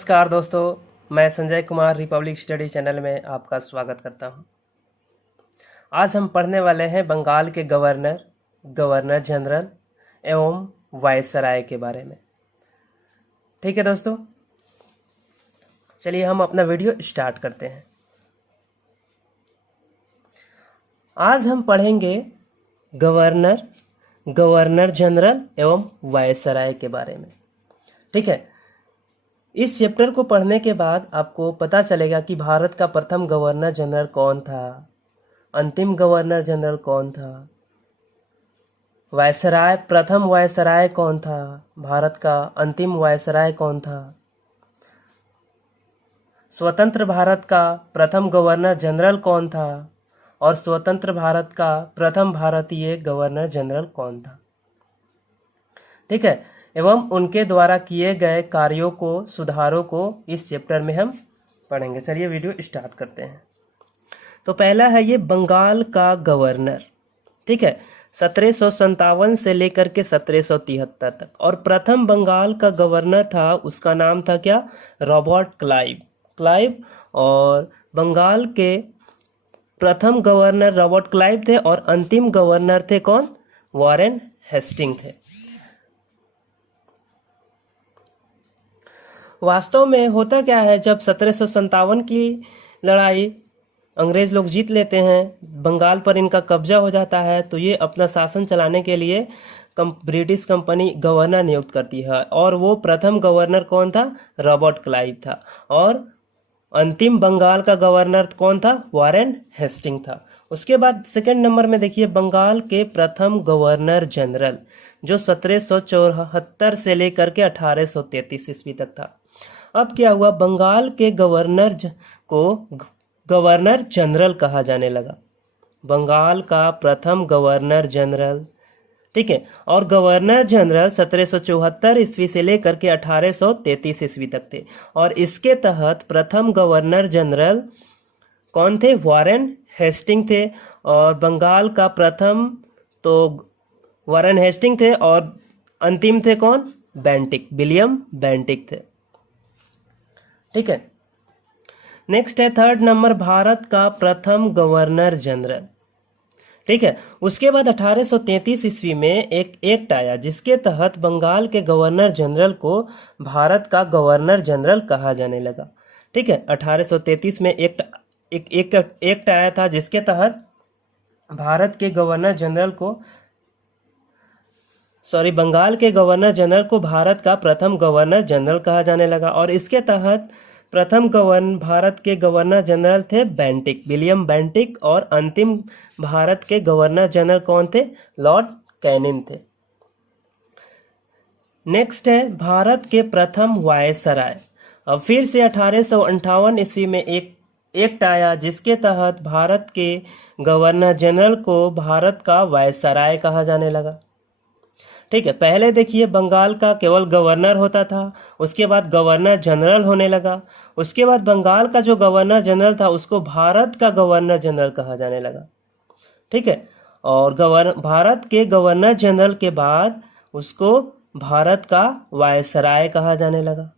नमस्कार दोस्तों, मैं Sanjay Kumar Republic study channel में आपका स्वागत करता हूं। आज हम पढ़ने वाले हैं बंगाल के गवर्नर जनरल एवं वायसराय के बारे में। ठीक है दोस्तों, चलिए हम अपना वीडियो स्टार्ट करते हैं। आज हम पढ़ेंगे गवर्नर जनरल एवं वायसराय के बारे में। ठीक है, इस चैप्टर को पढ़ने के बाद आपको पता चलेगा कि भारत का प्रथम गवर्नर जनरल कौन था, अंतिम गवर्नर जनरल कौन था, प्रथम वायसराय कौन था, भारत का अंतिम वायसराय कौन था, स्वतंत्र भारत का प्रथम गवर्नर जनरल कौन था और स्वतंत्र भारत का प्रथम भारतीय गवर्नर जनरल कौन था। ठीक है, एवं उनके द्वारा किए गए कार्यों को, सुधारों को इस चैप्टर में हम पढ़ेंगे। चलिए वीडियो स्टार्ट करते हैं। तो पहला है ये बंगाल का गवर्नर। ठीक है, 1757 से लेकर के 1773 तक। और प्रथम बंगाल का गवर्नर था, उसका नाम था क्या, रॉबर्ट क्लाइव। और बंगाल के प्रथम गवर्नर रॉबर्ट क्लाइव थे और अंतिम गवर्नर थे कौन, वॉरेन हेस्टिंग थे। वास्तव में होता क्या है, जब 1757 की लड़ाई अंग्रेज लोग जीत लेते हैं, बंगाल पर इनका कब्जा हो जाता है, तो ये अपना शासन चलाने के लिए ब्रिटिश कंपनी गवर्नर नियुक्त करती है। और वो प्रथम गवर्नर कौन था, रॉबर्ट क्लाइव था। और अंतिम बंगाल का गवर्नर कौन था, वॉरेन हेस्टिंग था। उसके बाद सेकंड नंबर में देखिए बंगाल के प्रथम गवर्नर जनरल, जो 1774 से लेकर के 1833 ईस्वी तक था। अब क्या हुआ, बंगाल के गवर्नर को गवर्नर जनरल कहा जाने लगा, बंगाल का प्रथम गवर्नर जनरल। ठीक है, और गवर्नर जनरल 1774 ईस्वी से लेकर के 1833 ईस्वी तक थे। और इसके तहत प्रथम गवर्नर जनरल कौन थे, वॉरेन हेस्टिंग थे। और बंगाल का प्रथम तो वॉरेन हेस्टिंग थे और अंतिम थे कौन, विलियम बेंटिक थे। ठीक है, नेक्स्ट है थर्ड नंबर, भारत का प्रथम गवर्नर जनरल। ठीक है, उसके बाद 1833 ईस्वी में एक एक्ट आया, जिसके तहत बंगाल के गवर्नर जनरल को भारत का गवर्नर जनरल कहा जाने लगा। ठीक है, 1833 में एक एक्ट आया था, जिसके तहत भारत के गवर्नर जनरल को बंगाल के गवर्नर जनरल को भारत का प्रथम गवर्नर जनरल कहा जाने लगा। और इसके तहत प्रथम भारत के गवर्नर जनरल थे विलियम बेंटिक। और अंतिम भारत के गवर्नर जनरल कौन थे, लॉर्ड कैनिंग थे। नेक्स्ट है भारत के प्रथम वायसराय। अब फिर से 1858 ईस्वी में एक एक्ट आया, जिसके तहत भारत के गवर्नर जनरल को भारत का वायसराय कहा जाने लगा। ठीक है, पहले देखिए बंगाल का केवल गवर्नर होता था, उसके बाद गवर्नर जनरल होने लगा। उसके बाद बंगाल का जो गवर्नर जनरल था, उसको भारत का गवर्नर जनरल कहा जाने लगा। ठीक है, और भारत के गवर्नर जनरल के बाद उसको भारत का वायसराय कहा जाने लगा।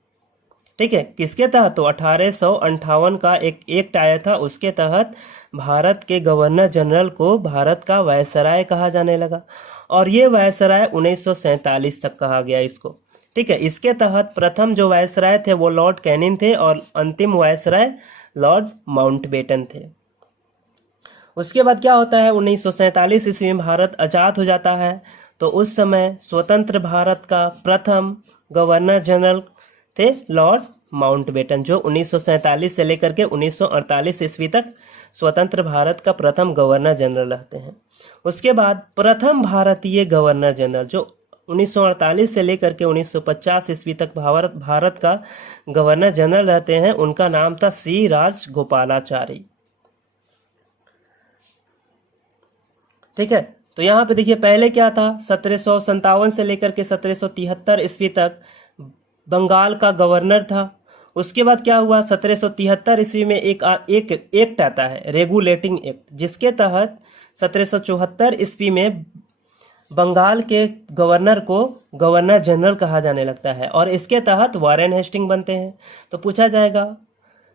ठीक है, किसके तहत, तो 1858 का एक एक्ट आया था, उसके तहत भारत के गवर्नर जनरल को भारत का वायसराय कहा जाने लगा। और ये वायसराय 1947 तक कहा गया इसको। ठीक है, इसके तहत प्रथम जो वायसराय थे वो लॉर्ड कैनिंग थे और अंतिम वायसराय लॉर्ड माउंटबेटन थे। उसके बाद क्या होता है, 1947 ईस्वी में भारत आज़ाद हो जाता है। तो उस समय स्वतंत्र भारत का प्रथम गवर्नर जनरल थे लॉर्ड माउंटबेटन, जो 1947 से लेकर के 1948 ईस्वी तक स्वतंत्र भारत का प्रथम गवर्नर जनरल रहते हैं। उसके बाद प्रथम भारतीय गवर्नर जनरल, जो 1948 से लेकर के 1950 ईस्वी तक भारत का गवर्नर जनरल रहते हैं, उनका नाम था श्री राजगोपालाचारी। ठीक है, तो यहाँ पे देखिए पहले क्या था, 1757 से लेकर के 1773 ईस्वी तक बंगाल का गवर्नर था। उसके बाद क्या हुआ, 1773 ईस्वी में एक एक्ट आता है, रेगुलेटिंग एक्ट, जिसके तहत 1774 ईस्वी में बंगाल के गवर्नर को गवर्नर जनरल कहा जाने लगता है और इसके तहत वारेन हेस्टिंग बनते हैं। तो पूछा जाएगा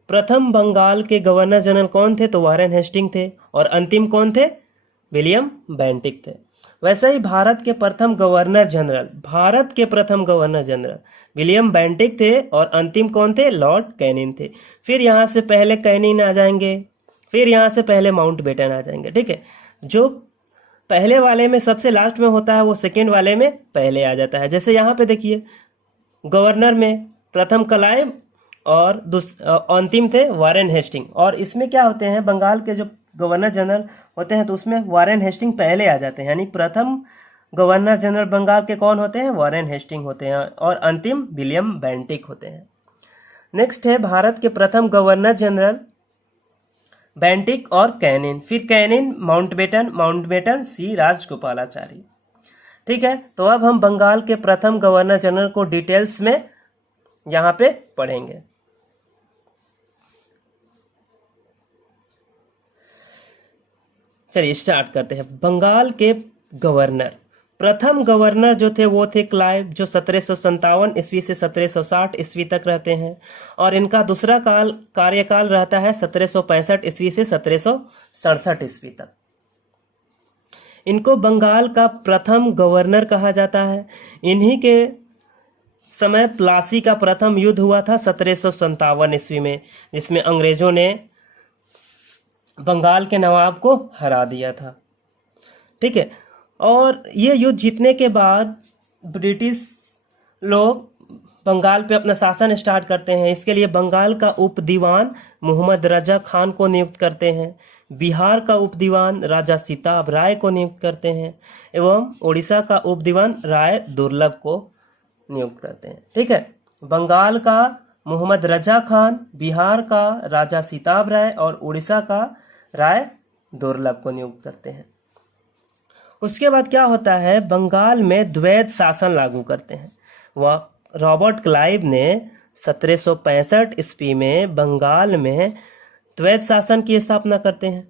प्रथम बंगाल के गवर्नर जनरल कौन थे, तो वारेन हेस्टिंग थे, और अंतिम कौन थे, विलियम बेंटिक थे। वैसे ही भारत के प्रथम गवर्नर जनरल विलियम बेंटिक थे और अंतिम कौन थे, लॉर्ड कैनिंग थे। फिर यहाँ से पहले कैनिंग आ जाएंगे, फिर यहाँ से पहले माउंटबेटन आ जाएंगे। ठीक है, जो पहले वाले में सबसे लास्ट में होता है वो सेकेंड वाले में पहले आ जाता है। जैसे यहाँ पे देखिए गवर्नर में प्रथम क्लाइव और अंतिम थे वारेन हेस्टिंग। और इसमें क्या होते हैं, बंगाल के जो गवर्नर जनरल होते हैं तो उसमें वारेन हेस्टिंग पहले आ जाते हैं, यानी प्रथम गवर्नर जनरल बंगाल के कौन होते हैं, वारेन हेस्टिंग होते हैं, और अंतिम विलियम बेंटिक होते हैं। नेक्स्ट है भारत के प्रथम गवर्नर जनरल बेंटिक और कैनिन, फिर कैनिन माउंटबेटन सी राजगोपालाचारी। ठीक है, तो अब हम बंगाल के प्रथम गवर्नर जनरल को डिटेल्स में यहाँ पे पढ़ेंगे। चलिए स्टार्ट करते हैं। बंगाल के गवर्नर, प्रथम गवर्नर जो थे वो थे क्लाइव, जो 1757 ईस्वी से 1760 ईस्वी तक रहते हैं, और इनका दूसरा कार्यकाल रहता है 1765 ईस्वी से 1767 ईस्वी तक। इनको बंगाल का प्रथम गवर्नर कहा जाता है। इन्हीं के समय प्लासी का प्रथम युद्ध हुआ था 1757 ईस्वी में, जिसमें अंग्रेजों ने बंगाल के नवाब को हरा दिया था। ठीक है, और ये युद्ध जीतने के बाद ब्रिटिश लोग बंगाल पे अपना शासन स्टार्ट करते हैं। इसके लिए बंगाल का उप दीवान मोहम्मद रजा खान को नियुक्त करते हैं, बिहार का उप दीवान राजा सीताब राय को नियुक्त करते हैं, एवं उड़ीसा का उप दीवान राय दुर्लभ को नियुक्त करते हैं। ठीक है, बंगाल का मोहम्मद रजा खान, बिहार का राजा सीताब राय और उड़ीसा का राय दुर्लभ को नियुक्त करते हैं। उसके बाद क्या होता है, बंगाल में द्वैध शासन लागू करते हैं। वह रॉबर्ट क्लाइव ने 1765 ईस्वी में बंगाल में द्वैध शासन की स्थापना करते हैं।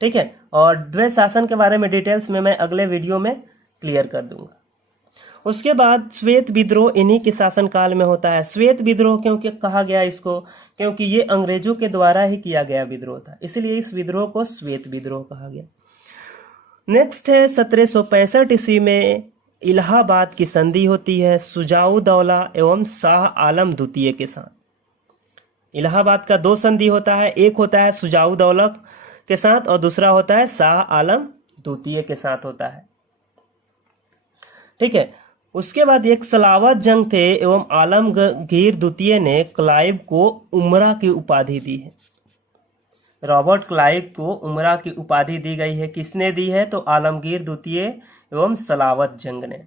ठीक है, और द्वैध शासन के बारे में डिटेल्स में मैं अगले वीडियो में क्लियर कर दूंगा। उसके बाद श्वेत विद्रोह इन्हीं के शासनकाल में होता है। श्वेत विद्रोह क्योंकि कहा गया इसको, क्योंकि ये अंग्रेजों के द्वारा ही किया गया विद्रोह था, इसलिए इस विद्रोह को श्वेत विद्रोह कहा गया। नेक्स्ट है 1765 ईस्वी में इलाहाबाद की संधि होती है सुजाउद्दौला एवं शाह आलम द्वितीय के साथ। इलाहाबाद का दो संधि होता है, एक होता है सुजाउद्दौला के साथ और दूसरा होता है शाह आलम द्वितीय के साथ होता है। ठीक है, उसके बाद एक सलावत जंग थे एवं आलमगीर द्वितीय ने क्लाइव को उमरा की उपाधि दी है। रॉबर्ट क्लाइव को उमरा की उपाधि दी गई है। किसने दी है, तो आलमगीर द्वितीय एवं सलावत जंग ने।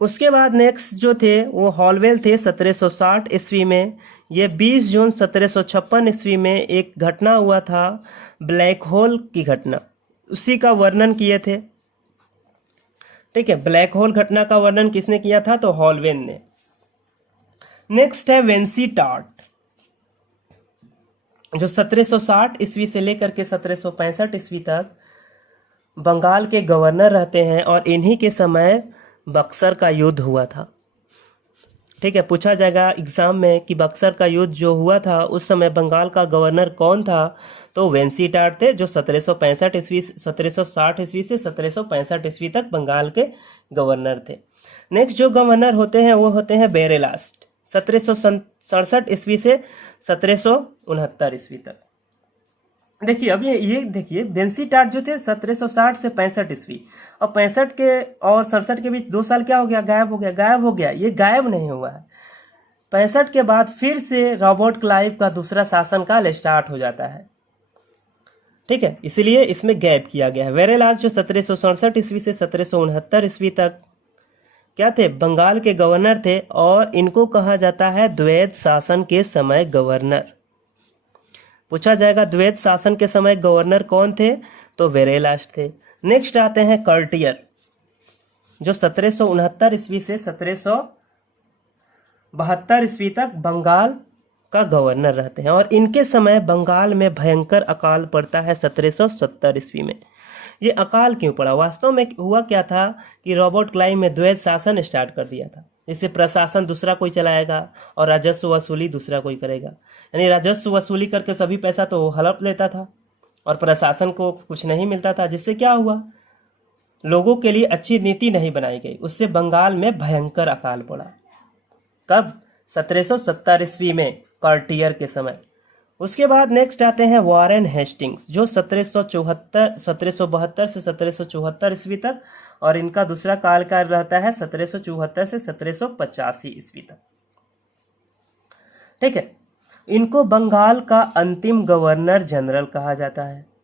उसके बाद नेक्स्ट जो थे वो हॉलवेल थे 1760 ईस्वी में। ये 20 जून 1756 ईस्वी में एक घटना हुआ था, ब्लैक होल की घटना, उसी का वर्णन किए थे। ठीक है, ब्लैक होल घटना का वर्णन किसने किया था, तो हॉलवेल ने। नेक्स्ट है वेंसीटाट, जो 1760 ईस्वी से लेकर के 1765 ईस्वी तक बंगाल के गवर्नर रहते हैं, और इन्हीं के समय बक्सर का युद्ध हुआ था। ठीक है, पूछा जाएगा एग्जाम में कि बक्सर का युद्ध जो हुआ था उस समय बंगाल का गवर्नर कौन था, तो वेंसीटाट थे, जो 1760 ईस्वी से 1765 ईस्वी तक बंगाल के गवर्नर थे। नेक्स्ट जो गवर्नर होते हैं वो होते हैं बेरेलास्ट, 1767 ईस्वी से 1769 ईस्वी तक। देखिए अब ये देखिए वेंसीटाट जो थे 1760 से 65 ईस्वी, और 65 के और 67 के बीच 2 साल क्या हो गया, गायब हो गया। ये गायब नहीं हुआ है। 65 के बाद फिर से रॉबर्ट क्लाइव का दूसरा शासनकाल स्टार्ट हो जाता है। ठीक है, इसलिए इसमें गैप किया गया है। वेरेलास जो 1767 ईस्वी से 1769 ईस्वी तक क्या थे, बंगाल के गवर्नर थे, और इनको कहा जाता है द्वैध शासन के समय गवर्नर। पूछा जाएगा द्वैध शासन के समय गवर्नर कौन थे, तो वेरेलास थे। नेक्स्ट आते हैं कर्टियर, जो 1769 ईस्वी से 1772 ईस्वी तक बंगाल का गवर्नर रहते हैं, और इनके समय बंगाल में भयंकर अकाल पड़ता है 1770 ईस्वी में। ये अकाल क्यों पड़ा? वास्तव में हुआ क्या था कि रॉबर्ट क्लाइव में द्वैध शासन स्टार्ट कर दिया था, जिससे प्रशासन दूसरा कोई चलाएगा और राजस्व वसूली दूसरा कोई करेगा। यानी राजस्व वसूली करके सभी पैसा तो वो हड़प लेता था और प्रशासन को कुछ नहीं मिलता था, जिससे क्या हुआ, लोगों के लिए अच्छी नीति नहीं बनाई गई। उससे बंगाल में भयंकर अकाल पड़ा। कब? 1770 ईस्वी में, कार्टियर के समय। उसके बाद नेक्स्ट आते हैं वॉरेन हेस्टिंग्स, जो 1772 से 1774 ईस्वी तक, और इनका दूसरा कार्यकाल रहता है 1774 से 1785 ईस्वी तक। ठीक है। इनको बंगाल का अंतिम गवर्नर जनरल कहा जाता है,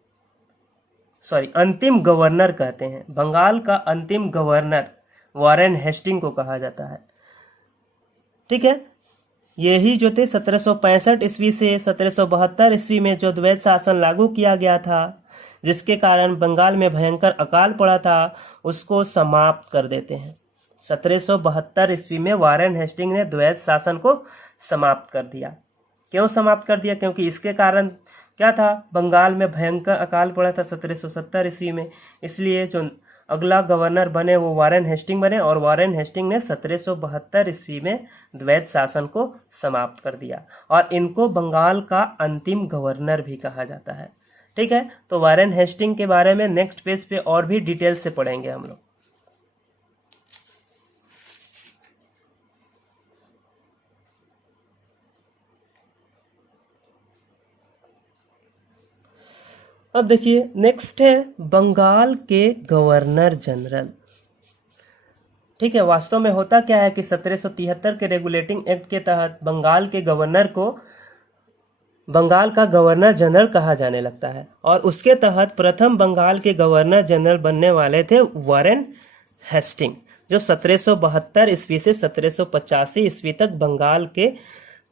अंतिम गवर्नर कहते हैं। बंगाल का अंतिम गवर्नर वॉरेन हेस्टिंग को कहा जाता है। ठीक है। यही जो थे 1765 ईस्वी से 1772 ईस्वी में जो द्वैध शासन लागू किया गया था, जिसके कारण बंगाल में भयंकर अकाल पड़ा था, उसको समाप्त कर देते हैं। 1772 ईस्वी में वॉरेन हेस्टिंग ने द्वैध शासन को समाप्त कर दिया। क्यों समाप्त कर दिया? क्योंकि इसके कारण क्या था, बंगाल में भयंकर अकाल पड़ा था 1770 ईस्वी में। इसलिए जो अगला गवर्नर बने वो वॉरेन हेस्टिंग बने, और वॉरेन हेस्टिंग ने 1772 ईस्वी में द्वैध शासन को समाप्त कर दिया, और इनको बंगाल का अंतिम गवर्नर भी कहा जाता है। ठीक है। तो वॉरेन हेस्टिंग के बारे में नेक्स्ट पेज पे और भी डिटेल से पढ़ेंगे हम लोग। अब देखिए नेक्स्ट है बंगाल के गवर्नर जनरल। ठीक है। वास्तव में होता क्या है कि 1773 के रेगुलेटिंग एक्ट के तहत बंगाल के गवर्नर को बंगाल का गवर्नर जनरल कहा जाने लगता है, और उसके तहत प्रथम बंगाल के गवर्नर जनरल बनने वाले थे वॉरेन हेस्टिंग, जो 1772 ईस्वी से 1785 ईस्वी तक बंगाल के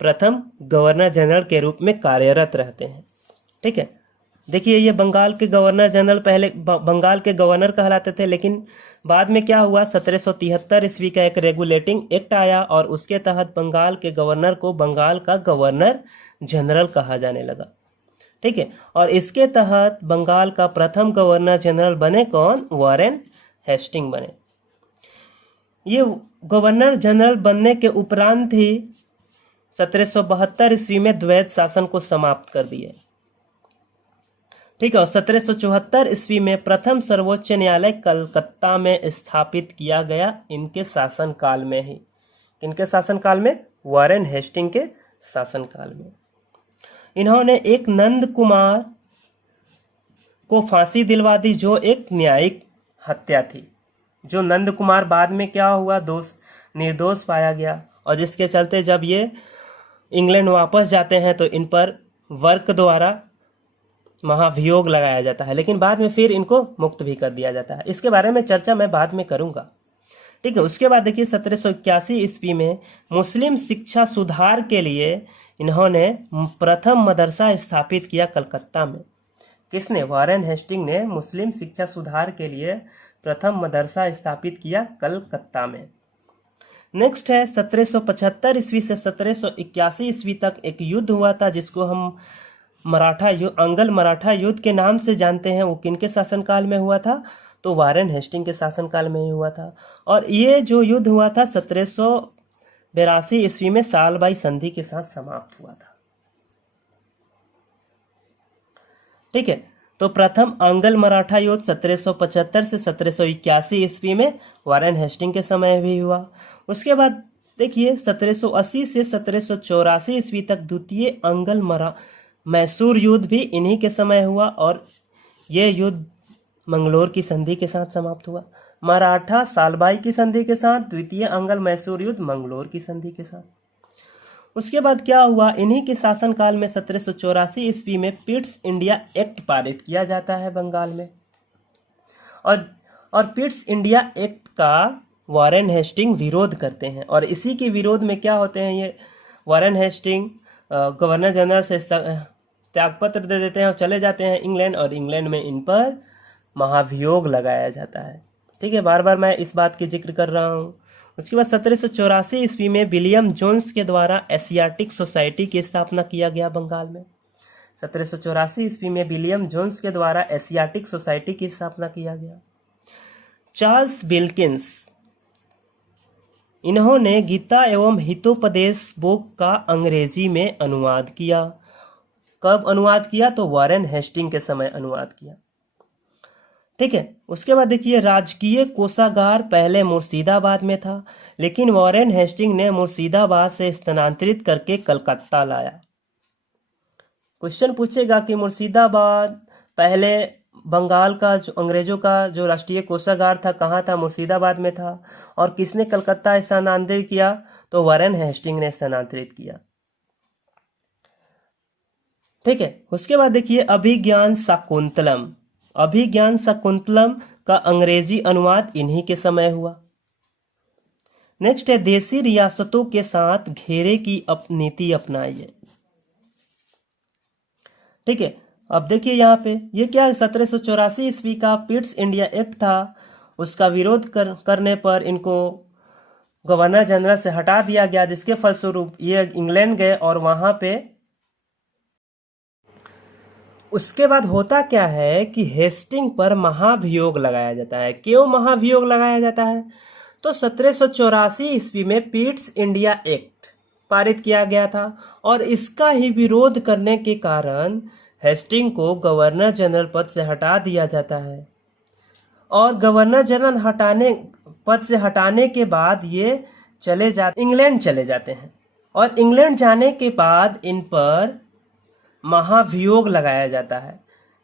प्रथम गवर्नर जनरल के रूप में कार्यरत रहते हैं। ठीक है। देखिए ये बंगाल के गवर्नर जनरल पहले बंगाल के गवर्नर कहलाते थे, लेकिन बाद में क्या हुआ, 1773 ईस्वी का एक रेगुलेटिंग एक्ट आया, और उसके तहत बंगाल के गवर्नर को बंगाल का गवर्नर जनरल कहा जाने लगा। ठीक है। और इसके तहत बंगाल का प्रथम गवर्नर जनरल बने कौन? वॉरेन हेस्टिंग बने। ये गवर्नर जनरल बनने के उपरांत ही 1772 ईस्वी में द्वैध शासन को समाप्त कर दिए। ठीक है। और 1774 ईस्वी में प्रथम सर्वोच्च न्यायालय कलकत्ता में स्थापित किया गया, इनके शासनकाल में ही। इनके शासनकाल में, वॉरेन हेस्टिंग के शासनकाल में। इन्होंने एक नंद कुमार को फांसी दिलवा दी, जो एक न्यायिक हत्या थी। जो नंद कुमार बाद में क्या हुआ, निर्दोष पाया गया, और जिसके चलते जब ये इंग्लैंड वापस जाते हैं तो इन पर वर्क द्वारा महाभियोग लगाया जाता है, लेकिन बाद में फिर इनको मुक्त भी कर दिया जाता है। इसके बारे में चर्चा मैं बाद में करूंगा। ठीक है। उसके बाद देखिए 1781 ईस्वी में मुस्लिम शिक्षा सुधार के लिए इन्होंने प्रथम मदरसा स्थापित किया कलकत्ता में। किसने? वॉरेन हेस्टिंग ने मुस्लिम शिक्षा सुधार के लिए प्रथम मदरसा स्थापित किया कलकत्ता में। नेक्स्ट है 1775 ईस्वी से 1781 ईस्वी तक एक युद्ध हुआ था, जिसको हम अंगल मराठा युद्ध के नाम से जानते हैं। वो किनके शासनकाल में हुआ था? तो वॉरेन हेस्टिंग के शासनकाल में ही हुआ था। और ये जो युद्ध हुआ था 1782 ईस्वी में सालबाई संधि के साथ समाप्त हुआ था। ठीक है। तो प्रथम अंगल मराठा युद्ध 1775 से 1781 ईस्वी में वॉरेन हेस्टिंग के समय भी हुआ। उसके बाद देखिए 1780 से 1784 ईस्वी तक द्वितीय अंगल मैसूर युद्ध भी इन्हीं के समय हुआ, और ये युद्ध मंगलोर की संधि के साथ समाप्त हुआ। मराठा सालबाई की संधि के साथ, द्वितीय अंगल मैसूर युद्ध मंगलोर की संधि के साथ। उसके बाद क्या हुआ, इन्हीं के शासनकाल में 1784 ईस्वी में पिट्स इंडिया एक्ट पारित किया जाता है बंगाल में, और पिट्स इंडिया एक्ट का वॉरेन हेस्टिंग विरोध करते हैं, और इसी के विरोध में क्या होते हैं, ये वॉरेन हेस्टिंग गवर्नर जनरल से त्यागपत्र दे देते हैं और चले जाते हैं इंग्लैंड, और इंग्लैंड में इन पर महाभियोग लगाया जाता है। ठीक है। बार बार मैं इस बात की जिक्र कर रहा हूँ। उसके बाद 1784 ईस्वी में विलियम जोन्स के द्वारा एशियाटिक सोसाइटी की स्थापना किया गया बंगाल में। 1784 ईस्वी में विलियम जोन्स के द्वारा एशियाटिक सोसाइटी की स्थापना किया गया। चार्ल्स विल्किंस, इन्होंने गीता एवं हितोपदेश बुक का अंग्रेजी में अनुवाद किया। कब अनुवाद किया? तो वॉरेन हेस्टिंग के समय अनुवाद किया। ठीक है, उसके बाद देखिए, राजकीय कोषागार पहले मुर्शिदाबाद में था, लेकिन वॉरेन हेस्टिंग ने मुर्शिदाबाद से स्थानांतरित करके कलकत्ता लाया। क्वेश्चन पूछेगा कि मुर्शिदाबाद पहले बंगाल का जो अंग्रेजों का जो राष्ट्रीय कोषागार था कहाँ था? मुर्शिदाबाद में था। और किसने कलकत्ता स्थानांतरित किया? तो वॉरेन हेस्टिंग ने स्थानांतरित किया। ठीक है, उसके बाद देखिए, अभिज्ञान शाकुंतलम। अभिज्ञान शाकुंतलम का अंग्रेजी अनुवाद इन्हीं के समय हुआ। नेक्स्ट है, देशी रियासतों के साथ घेरे की नीति अपनाई है। ठीक है, अब देखिए यहाँ पे ये क्या है, 1784 ईस्वी का पिट्स इंडिया एक्ट था, उसका विरोध करने पर इनको गवर्नर जनरल से हटा दिया गया, जिसके फलस्वरूप ये इंग्लैंड गए और वहां पे उसके बाद होता क्या है कि हेस्टिंग पर महाभियोग लगाया जाता है। क्यों महाभियोग लगाया जाता है? तो 1784 ईस्वी में पिट्स इंडिया एक्ट पारित किया गया था और इसका ही विरोध करने के कारण हेस्टिंग को गवर्नर जनरल पद से हटा दिया जाता है। और गवर्नर जनरल पद से हटाने के बाद ये इंग्लैंड चले जाते हैं और इंग्लैंड जाने के बाद इन पर महाभियोग लगाया जाता है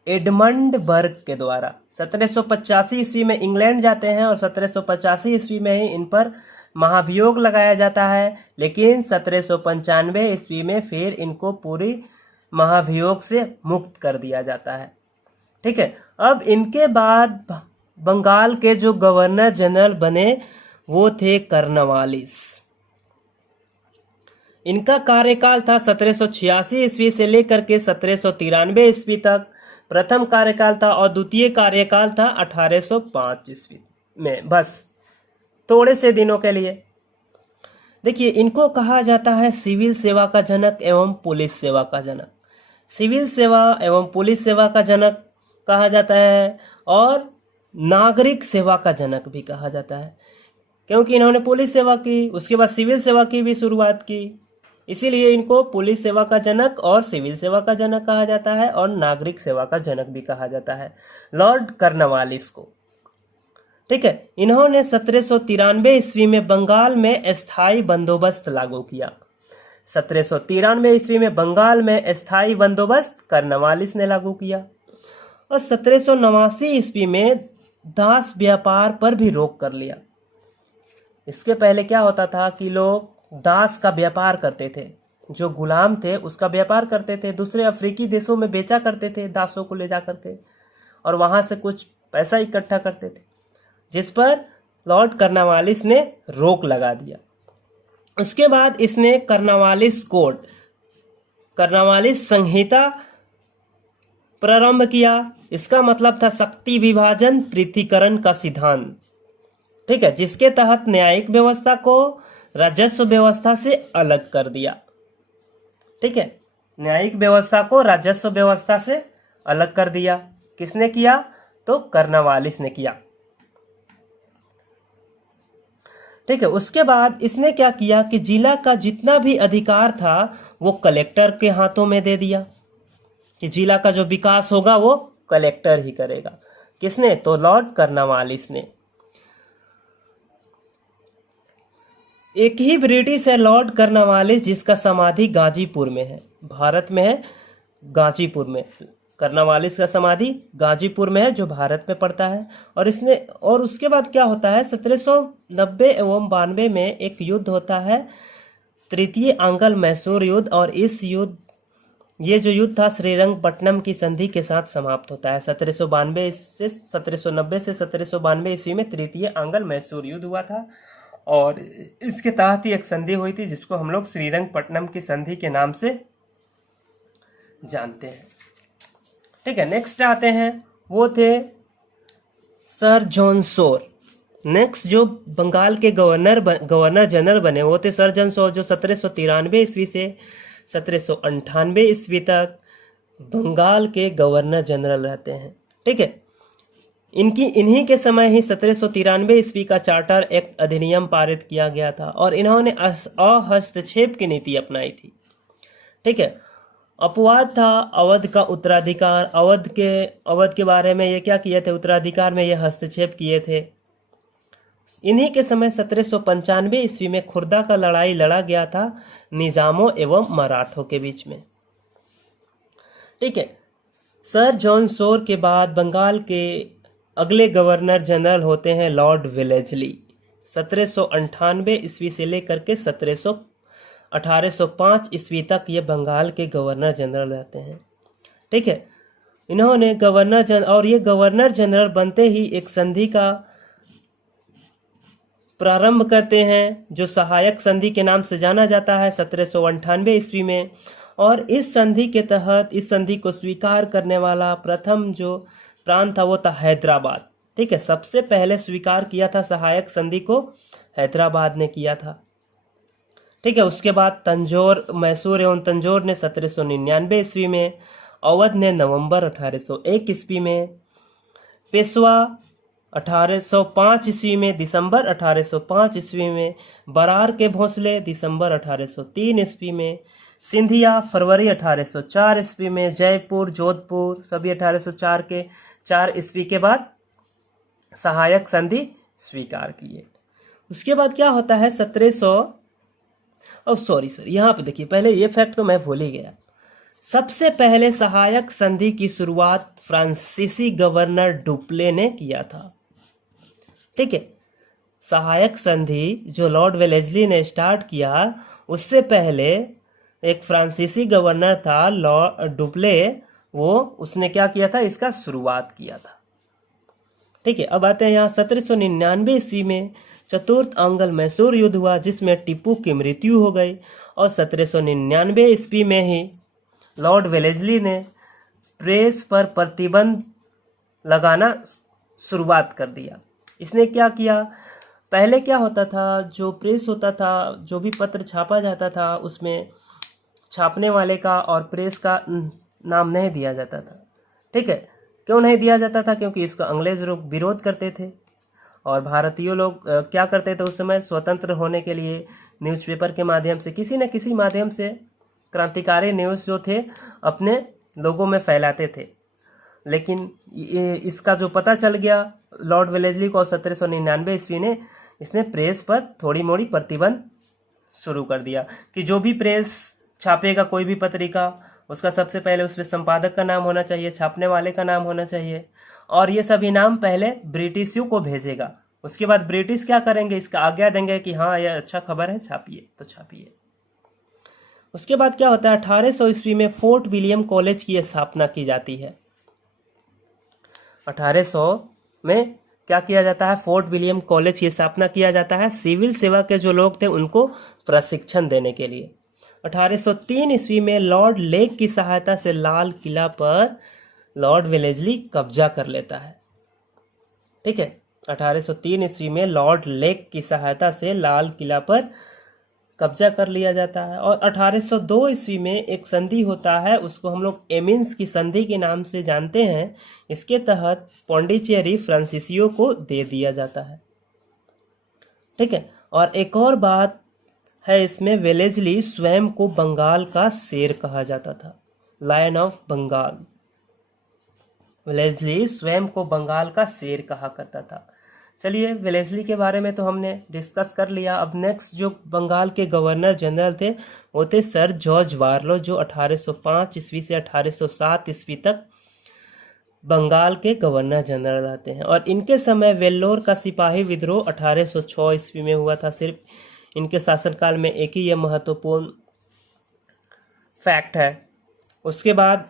एडमंड बर्ग के द्वारा। 1785 ईस्वी में इंग्लैंड जाते हैं और 1785 ईस्वी में ही इन पर महाभियोग लगाया जाता है, लेकिन 1795 ईस्वी में फिर इनको पूरी महाभियोग से मुक्त कर दिया जाता है। ठीक है, अब इनके बाद बंगाल के जो गवर्नर जनरल बने वो थे कर्नवालिस। इनका कार्यकाल था 1786 ईस्वी से लेकर के 1793 ईस्वी तक प्रथम कार्यकाल था और द्वितीय कार्यकाल था 1805 ईस्वी में, बस थोड़े से दिनों के लिए। देखिए, इनको कहा जाता है सिविल सेवा का जनक एवं पुलिस सेवा का जनक। सिविल सेवा एवं पुलिस सेवा का जनक कहा जाता है और नागरिक सेवा का जनक भी कहा जाता है, क्योंकि इन्होंने पुलिस सेवा की, उसके बाद सिविल सेवा की भी शुरुआत की, इसीलिए इनको पुलिस सेवा का जनक और सिविल सेवा का जनक कहा जाता है और नागरिक सेवा का जनक भी कहा जाता है लॉर्ड कर्नवालिस को। ठीक है, इन्होंने 1793 ईस्वी में बंगाल में स्थायी बंदोबस्त लागू किया। 1793 ईस्वी में बंगाल में स्थायी बंदोबस्त कर्नवालिस ने लागू किया और 1789 ईस्वी में दास व्यापार पर भी रोक कर लिया। इसके पहले क्या होता था कि लोग दास का व्यापार करते थे, जो गुलाम थे उसका व्यापार करते थे, दूसरे अफ्रीकी देशों में बेचा करते थे दासों को ले जा करके और वहां से कुछ पैसा इकट्ठा करते थे, जिस पर लॉर्ड कर्नवालिस ने रोक लगा दिया। उसके बाद इसने कर्नवालिस कोड, कर्नवालिस संहिता प्रारंभ किया। इसका मतलब था शक्ति विभाजन पृथकीकरण का सिद्धांत। ठीक है, जिसके तहत न्यायिक व्यवस्था को राजस्व व्यवस्था से अलग कर दिया। ठीक है, न्यायिक व्यवस्था को राजस्व व्यवस्था से अलग कर दिया। किसने किया? तो कर्नवालिस ने किया। ठीक है, उसके बाद इसने क्या किया कि जिला का जितना भी अधिकार था वो कलेक्टर के हाथों में दे दिया, कि जिला का जो विकास होगा वो कलेक्टर ही करेगा। किसने? तो लॉर्ड कर्नवालिस ने। एक ही ब्रिटिश है लॉर्ड कर्नवालिस, जिसका समाधि गाजीपुर में है, भारत में है, गाजीपुर में। कर्नवालिस का समाधि गाजीपुर में है, जो भारत में पड़ता है। और उसके बाद क्या होता है, 1790 एवं 92 में एक युद्ध होता है, तृतीय आंग्ल मैसूर युद्ध, और ये जो युद्ध था श्रीरंगपट्टनम की संधि के साथ समाप्त होता है। 1790 से 1792 ईस्वी में तृतीय आंग्ल मैसूर युद्ध हुआ था और इसके तहत ही एक संधि हुई थी जिसको हम लोग श्रीरंगपट्टनम की संधि के नाम से जानते हैं। ठीक है, नेक्स्ट आते हैं, वो थे सर जॉन शोर। नेक्स्ट जो बंगाल के गवर्नर जनरल बने वो थे सर जॉन शोर, जो 1793 ईस्वी से 1798 ईस्वी तक बंगाल के गवर्नर जनरल रहते हैं। ठीक है, इन्हीं के समय ही 1793 ईस्वी का चार्टर एक्ट अधिनियम पारित किया गया था और इन्होंने अहस्तक्षेप की नीति अपनाई थी। ठीक है, अपवाद था अवध का उत्तराधिकार। अवध के बारे में ये क्या किए थे, उत्तराधिकार में ये हस्तक्षेप किए थे। इन्हीं के समय 1795 ईस्वी में खुर्दा का लड़ाई लड़ा गया था निजामों एवं मराठों के बीच में। ठीक है, सर जॉन शोर के बाद बंगाल के अगले गवर्नर जनरल होते हैं लॉर्ड वेलेस्ली। 1798 ईस्वी से लेकर के 1805 ईस्वी तक ये बंगाल के गवर्नर जनरल रहते हैं। ठीक है, इन्होंने ये गवर्नर जनरल बनते ही एक संधि का प्रारंभ करते हैं जो सहायक संधि के नाम से जाना जाता है 1798 ईस्वी में। और इस संधि के तहत इस संधि को स्वीकार करने वाला प्रथम जो प्रांत था वो था हैदराबाद। ठीक है, सबसे पहले स्वीकार किया था सहायक संधि को हैदराबाद ने किया था। ठीक है, उसके बाद मैसूर एवं तंजौर ने 1799 ईस्वी में, अवध ने नवंबर 1801 ईस्वी में, पेशवा 1805 ईस्वी में, दिसंबर 1805 ईस्वी में, बरार के भोंसले दिसंबर 1803 ईस्वी में, सिंधिया फरवरी 1804 ईस्वी में, जयपुर जोधपुर सभी 1804 के 4 ईस्वी के बाद सहायक संधि स्वीकार किए। उसके बाद क्या होता है 1700 यहाँ पे देखिए, पहले ये फैक्ट तो मैं भूल ही गया। सबसे पहले सहायक संधि की शुरुआत फ्रांसीसी गवर्नर डुप्ले ने किया था। ठीक है, सहायक संधि जो लॉर्ड वेलेस्ली ने स्टार्ट किया, उससे पहले एक फ्रांसीसी गवर्नर था लॉर्ड डुप्ले, उसने क्या किया था, इसका शुरुआत किया था। ठीक है, अब आते हैं यहाँ 1799 ईस्वी में चतुर्थ अंगल मैसूर युद्ध हुआ जिसमें टीपू की मृत्यु हो गई और 1799 ईस्वी में ही लॉर्ड वेलेस्ली ने प्रेस पर प्रतिबंध लगाना शुरुआत कर दिया। इसने क्या किया, पहले क्या होता था, जो प्रेस होता था, जो भी पत्र छापा जाता था, उसमें छापने वाले का और प्रेस का नाम नहीं दिया जाता था। ठीक है, क्यों नहीं दिया जाता था, क्योंकि इसका अंग्रेज लोग विरोध करते थे और भारतीय लोग क्या करते थे उस समय, स्वतंत्र होने के लिए न्यूज़पेपर के माध्यम से, किसी न किसी माध्यम से क्रांतिकारी न्यूज़ जो थे अपने लोगों में फैलाते थे। लेकिन इसका जो पता चल गया लॉर्ड वेलेस्ली को 1799 ईस्वी ने, इसने प्रेस पर थोड़ी मोड़ी प्रतिबंध शुरू कर दिया कि जो भी प्रेस छापेगा कोई भी पत्रिका, उसका सबसे पहले उसमें संपादक का नाम होना चाहिए, छापने वाले का नाम होना चाहिए और ये सभी नाम पहले ब्रिटिशों को भेजेगा। उसके बाद ब्रिटिश क्या करेंगे, इसका आज्ञा देंगे कि हाँ यह अच्छा खबर है, छापिए, तो छापिए। उसके बाद क्या होता है 1800 ईस्वी में फोर्ट विलियम कॉलेज की स्थापना की जाती है। 1800 में क्या किया जाता है, फोर्ट विलियम कॉलेज की स्थापना किया जाता है सिविल सेवा के जो लोग थे उनको प्रशिक्षण देने के लिए। 1803 ईस्वी में लॉर्ड लेक की सहायता से लाल किला पर लॉर्ड वेलेस्ली कब्जा कर लेता है। ठीक है, 1803 ईस्वी में लॉर्ड लेक की सहायता से लाल किला पर कब्जा कर लिया जाता है और 1802 ईस्वी में एक संधि होता है, उसको हम लोग एमिन्स की संधि के नाम से जानते हैं। इसके तहत पौंडीचेरी फ्रांसीसियों को दे दिया जाता है। ठीक है, और एक और बात है इसमें, वेलेस्ली स्वयं को बंगाल का शेर कहा जाता था, लायन ऑफ बंगाल। वेलेस्ली स्वयं को बंगाल का शेर कहा करता था। चलिए, वेलेस्ली के बारे में तो हमने डिस्कस कर लिया। अब नेक्स्ट जो बंगाल के गवर्नर जनरल थे वो थे सर जॉर्ज बार्लो, जो 1805 ईस्वी से 1807 ईस्वी तक बंगाल के गवर्नर जनरल रहते हैं। और इनके समय वेल्लोर का सिपाही विद्रोह 1806 ईस्वी में हुआ था। सिर्फ इनके शासनकाल में एक ही यह महत्वपूर्ण फैक्ट है। उसके बाद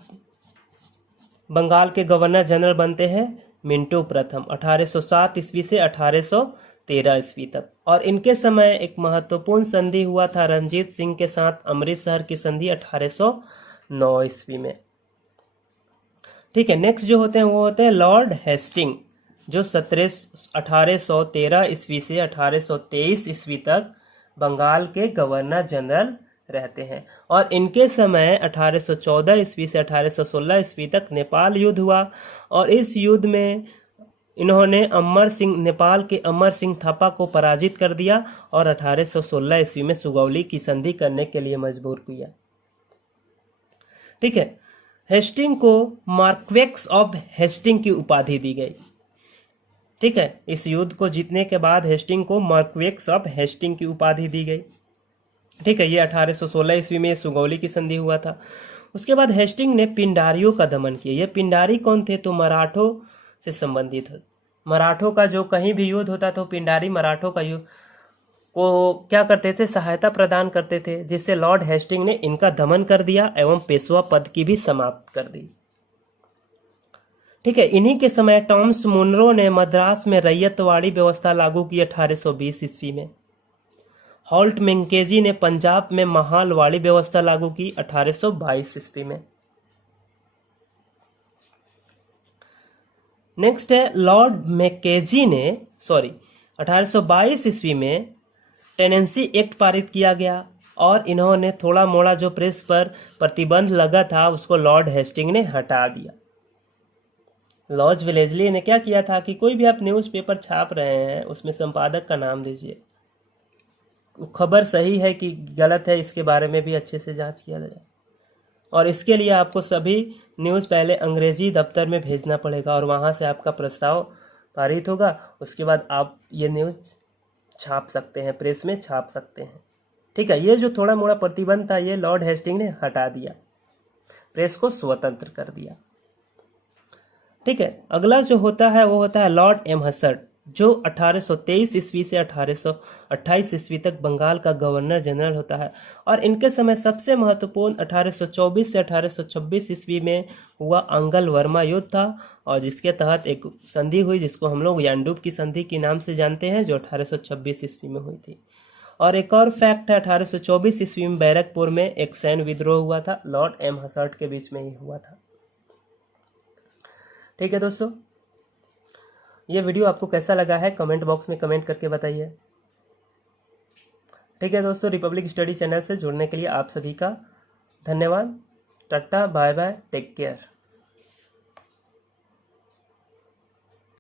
बंगाल के गवर्नर जनरल बनते हैं मिंटो प्रथम 1807 ईस्वी से 1813 ईस्वी तक। और इनके समय एक महत्वपूर्ण संधि हुआ था रंजीत सिंह के साथ अमृतसर की संधि 1809 ईस्वी में। ठीक है, नेक्स्ट जो होते हैं वो होते हैं लॉर्ड हेस्टिंग, जो 1813 ईस्वी से 1823 ईस्वी तक बंगाल के गवर्नर जनरल रहते हैं। और इनके समय 1814 ईस्वी से 1816 ईस्वी तक नेपाल युद्ध हुआ और इस युद्ध में इन्होंने नेपाल के अमर सिंह थापा को पराजित कर दिया और 1816 ईस्वी में सुगौली की संधि करने के लिए मजबूर किया। ठीक है, हेस्टिंग को मार्क्वेस ऑफ हेस्टिंग की उपाधि दी गई। ठीक है, इस युद्ध को जीतने के बाद हेस्टिंग को मार्क्वेस ऑफ हेस्टिंग की उपाधि दी गई। ठीक है, ये 1816 ईस्वी में सुगौली की संधि हुआ था। उसके बाद हेस्टिंग ने पिंडारियों का दमन किया। ये पिंडारी कौन थे? तो मराठों से संबंधित है। मराठों का जो कहीं भी युद्ध होता तो पिंडारी मराठों का युद्ध को क्या करते थे? सहायता प्रदान करते थे, जिससे लॉर्ड हेस्टिंग ने इनका दमन कर दिया एवं पेशवा पद की भी समाप्त कर दी। ठीक है, इन्हीं के समय टॉमस मुनरो ने मद्रास में रैयतवाड़ी व्यवस्था लागू की 1820 ईस्वी में। हॉल्ट मैकेंजी ने पंजाब में महालवाड़ी व्यवस्था लागू की 1822 ईस्वी में। नेक्स्ट है लॉर्ड मैकेंजी ने 1822 ईस्वी में टेनेंसी एक्ट पारित किया गया और इन्होंने थोड़ा मोड़ा जो प्रेस पर प्रतिबंध लगा था उसको लॉर्ड हेस्टिंग ने हटा दिया। लॉर्ड वेलेस्ली ने क्या किया था कि कोई भी आप न्यूज़पेपर छाप रहे हैं उसमें संपादक का नाम दीजिए, खबर सही है कि गलत है इसके बारे में भी अच्छे से जांच किया जाए। और इसके लिए आपको सभी न्यूज़ पहले अंग्रेजी दफ्तर में भेजना पड़ेगा और वहाँ से आपका प्रस्ताव पारित होगा। उसके बाद आप ये न्यूज़ छाप सकते हैं, प्रेस में छाप सकते हैं। ठीक है, ये जो थोड़ा मोड़ा प्रतिबंध था ये लॉर्ड हेस्टिंग ने हटा दिया, प्रेस को स्वतंत्र कर दिया। ठीक है, अगला जो होता है वो होता है लॉर्ड एमहर्स्ट, जो 1823 ईस्वी से 1828 ईस्वी तक बंगाल का गवर्नर जनरल होता है। और इनके समय सबसे महत्वपूर्ण 1824 से 1826 ईस्वी में हुआ अंगल वर्मा युद्ध था और जिसके तहत एक संधि हुई जिसको हम लोग यानडूब की संधि के नाम से जानते हैं, जो 1826 ईस्वी में हुई थी। और एक और फैक्ट है, 1824 ईस्वी में बैरकपुर में एक सैन्य विद्रोह हुआ था, लॉर्ड एमहर्स्ट के बीच में ही हुआ था। ठीक है दोस्तों, ये वीडियो आपको कैसा लगा है कमेंट बॉक्स में कमेंट करके बताइए। ठीक है दोस्तों, रिपब्लिक स्टडी चैनल से जुड़ने के लिए आप सभी का धन्यवाद। Tata, bye bye, take care.